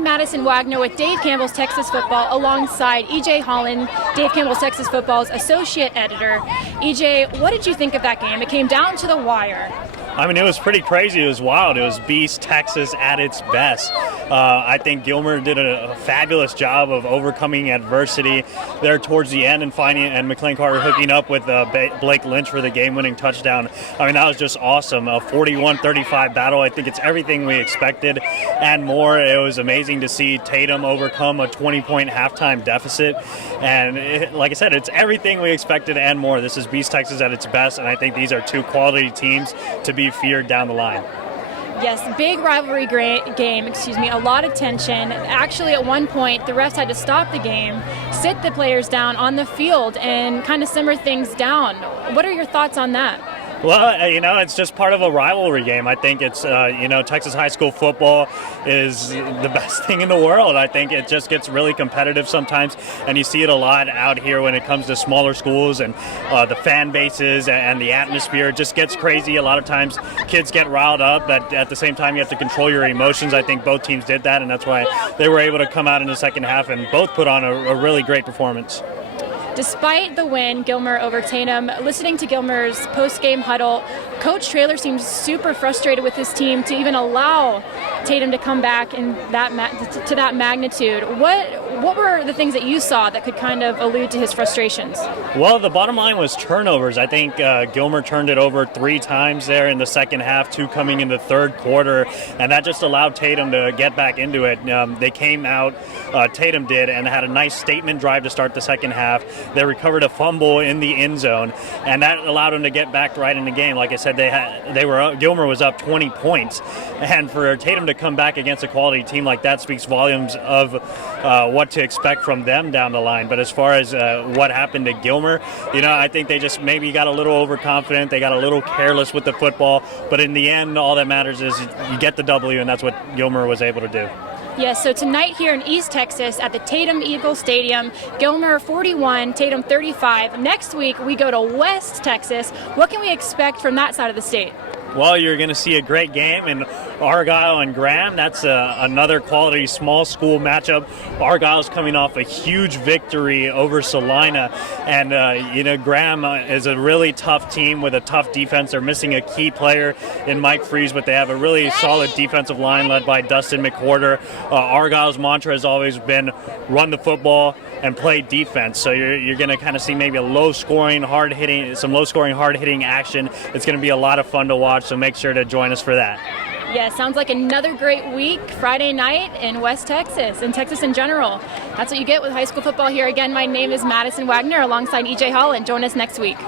I'm Madison Wagner with Dave Campbell's Texas Football alongside EJ Holland, Dave Campbell's Texas Football's associate editor. EJ, what did you think of that game? It came down to the wire. I mean, it was pretty crazy. It was wild. It was Beast Texas at its best. I think Gilmer did a fabulous job of overcoming adversity there towards the end and McLean Carter hooking up with Blake Lynch for the game-winning touchdown. I mean, that was just awesome. A 41-35 battle. I think it's everything we expected and more. It was amazing to see Tatum overcome a 20-point halftime deficit. And like I said, it's everything we expected and more. This is Beast Texas at its best, and I think these are two quality teams to be feared down the line. Yes, big rivalry game, a lot of tension. Actually, at one point, the refs had to stop the game, sit the players down on the field, and kind of simmer things down. What are your thoughts on that? Well, it's just part of a rivalry game. I think it's, Texas high school football is the best thing in the world. I think it just gets really competitive sometimes, and you see it a lot out here when it comes to smaller schools and the fan bases and the atmosphere. It just gets crazy. A lot of times kids get riled up, but at the same time you have to control your emotions. I think both teams did that, and that's why they were able to come out in the second half and both put on a really great performance. Despite the win, Gilmer over Tatum, listening to Gilmer's post-game huddle, Coach Traylor seems super frustrated with his team to even allow Tatum to come back in to that magnitude. What were the things that you saw that could kind of allude to his frustrations? Well, the bottom line was turnovers. I think Gilmer turned it over 3 times there in the second half, 2 coming in the third quarter, and that just allowed Tatum to get back into it. They came out, Tatum did, and had a nice statement drive to start the second half. They recovered a fumble in the end zone, and that allowed them to get back right in the game. Like I said, Gilmer was up 20 points, and for Tatum to come back against a quality team like that speaks volumes of what to expect from them down the line. But as far as what happened to Gilmer, I think they just maybe got a little overconfident. They got a little careless with the football. But in the end, all that matters is you get the W, and that's what Gilmer was able to do. Yes, so tonight here in East Texas at the Tatum Eagle Stadium, Gilmer 41, Tatum 35. Next week we go to West Texas. What can we expect from that side of the state? Well, you're going to see a great game in Argyle and Graham. That's another quality small school matchup. Argyle's coming off a huge victory over Salina. And, Graham is a really tough team with a tough defense. They're missing a key player in Mike Freeze, but they have a really solid defensive line led by Dustin McWhorter. Argyle's mantra has always been run the football and play defense. So you're going to kind of see maybe some low-scoring, hard-hitting action. It's going to be a lot of fun to watch, so make sure to join us for that. Yeah, sounds like another great week, Friday night in West Texas, and Texas in general. That's what you get with high school football here. Again, my name is Madison Wagner alongside EJ Holland. Join us next week.